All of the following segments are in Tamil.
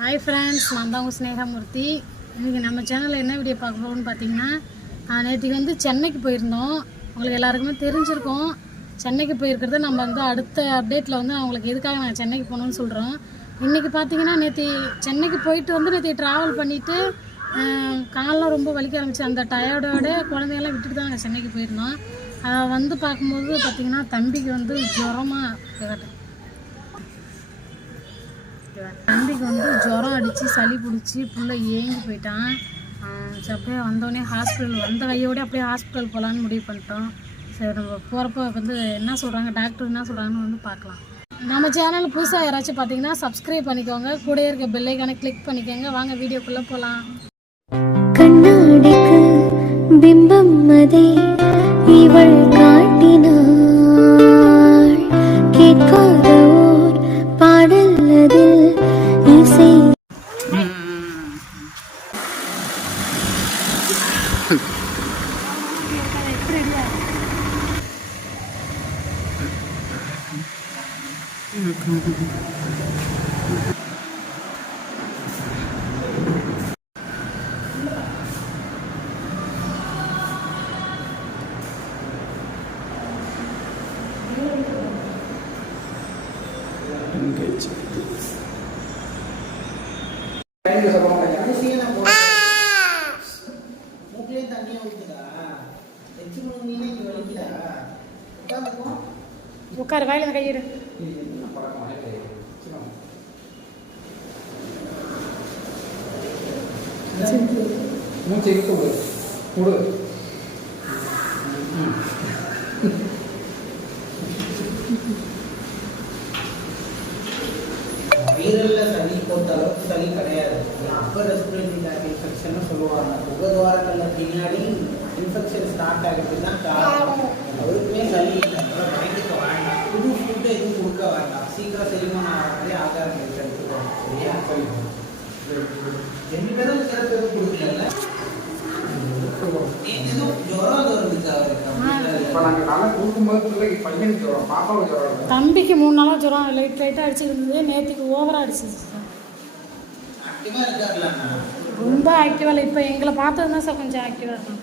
ஹாய் ஃப்ரெண்ட்ஸ், நான் தான் உங்கள் ஸ்னேகாமூர்த்தி. இன்றைக்கி நம்ம சேனலில் என்ன வீடியோ பார்க்க போகிறோம்னு பார்த்தீங்கன்னா, நேற்றுக்கு வந்து சென்னைக்கு போயிருந்தோம். உங்களுக்கு எல்லாருக்குமே தெரிஞ்சிருக்கோம். சென்னைக்கு போயிருக்கிறது நம்ம வந்து அடுத்த அப்டேட்டில் வந்து அவங்களுக்கு எதுக்காக நாங்கள் சென்னைக்கு போகணுன்னு சொல்கிறோம். இன்றைக்கி பார்த்தீங்கன்னா, நேற்று சென்னைக்கு போயிட்டு வந்து நேற்று ட்ராவல் பண்ணிவிட்டு காலெலாம் ரொம்ப வலிக்க ஆரம்பிச்சு. அந்த டயர்டோட குழந்தையெல்லாம் விட்டுட்டு தான் நாங்கள் சென்னைக்கு போயிருந்தோம். வந்து பார்க்கும்போது பார்த்திங்கன்னா தம்பிக்கு வந்து தம்பிக்கு வந்து ஜுரம் அடித்து சளி பிடிச்சி புள்ள ஏங்கி போயிட்டான். சரி, அப்படியே வந்தோடனே ஹாஸ்பிட்டல் வந்த கையோடய அப்படியே ஹாஸ்பிட்டல் போகலான்னு முடிவு பண்ணிட்டோம். சரி, நம்ம போகிறப்போ வந்து என்ன சொல்கிறாங்க, டாக்டர் என்ன சொல்கிறாங்கன்னு வந்து பார்க்கலாம். நம்ம சேனல் புதுசாக யாராச்சும் பார்த்தீங்கன்னா சப்ஸ்கிரைப் பண்ணிக்கோங்க, கூட இருக்க பெல் ஐகானை கிளிக் பண்ணிக்கோங்க. வாங்க வீடியோக்குள்ளே போகலாம். கண்ணாடிக்கு பிம்பம் அதை இவள் காட்டினாள், கேட்காத ஓர் பாடல் அதில் இசை. உட்காரு, வாயில கையிடு. மூச்சை இழுத்து விடு. வைரல்ல சளி பொறுத்த அளவுக்கு சளி கிடையாது. அப்பர் ரெஸ்பிரேட்டரி ட்ராக் இன்ஃபெக்ஷன் சொல்லுவாங்க. முகத்வாரங்களில் பின்னாடி இன்ஃபெக்ஷன் ஸ்டார்ட் ஆகிட்டு தான் காரணம். அவருக்குமே சளி இல்லை, பயந்துக்க வேண்டாம். புது ஃபுட்டு எதுவும் கொடுக்க வேண்டாம். சீக்கிரம் செரிமானம் ஆகிறதே ஆகாரம் எடுத்துக்கோங்க. சரியா? ரெண்டு பேரும் சிறப்பு எதுவும் கொடுக்கல. தம்பிக்கு 3 நாளாக ஜுரம் லைட்டாக அடிச்சிருந்தது. நேற்றுக்கு ஓவராக அடிச்சிருச்சு சார். ரொம்ப ஆக்டிவாக இல்லை. இப்போ எங்களை பார்த்தது தான் சார் கொஞ்சம் ஆக்டிவாக இருக்கும்.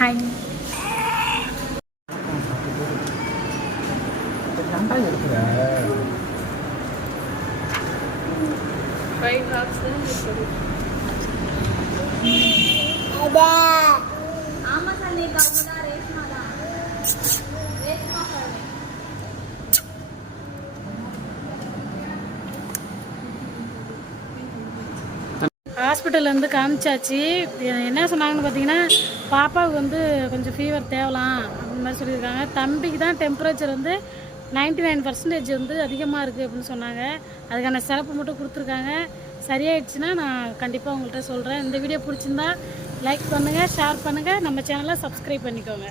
ஹாய். ஹாஸ்பிட்டல்லேருந்து காமிச்சாச்சு. என்ன சொன்னாங்கன்னு பார்த்தீங்கன்னா, பாப்பாவுக்கு வந்து கொஞ்சம் ஃபீவர் தேவலாம் அப்படின்னு மாதிரி சொல்லியிருக்காங்க. தம்பிக்கு தான் டெம்பரேச்சர் வந்து 99% வந்து அதிகமாக இருக்குது அப்படின்னு சொன்னாங்க. அதுக்கான சிறப்பு மட்டும் கொடுத்துருக்காங்க. சரியாயிடுச்சுன்னா நான் கண்டிப்பாக உங்கள்கிட்ட சொல்கிறேன். இந்த வீடியோ பிடிச்சிருந்தா லைக் பண்ணுங்கள், ஷேர் பண்ணுங்கள், நம்ம சேனலை சப்ஸ்கிரைப் பண்ணிக்கோங்க.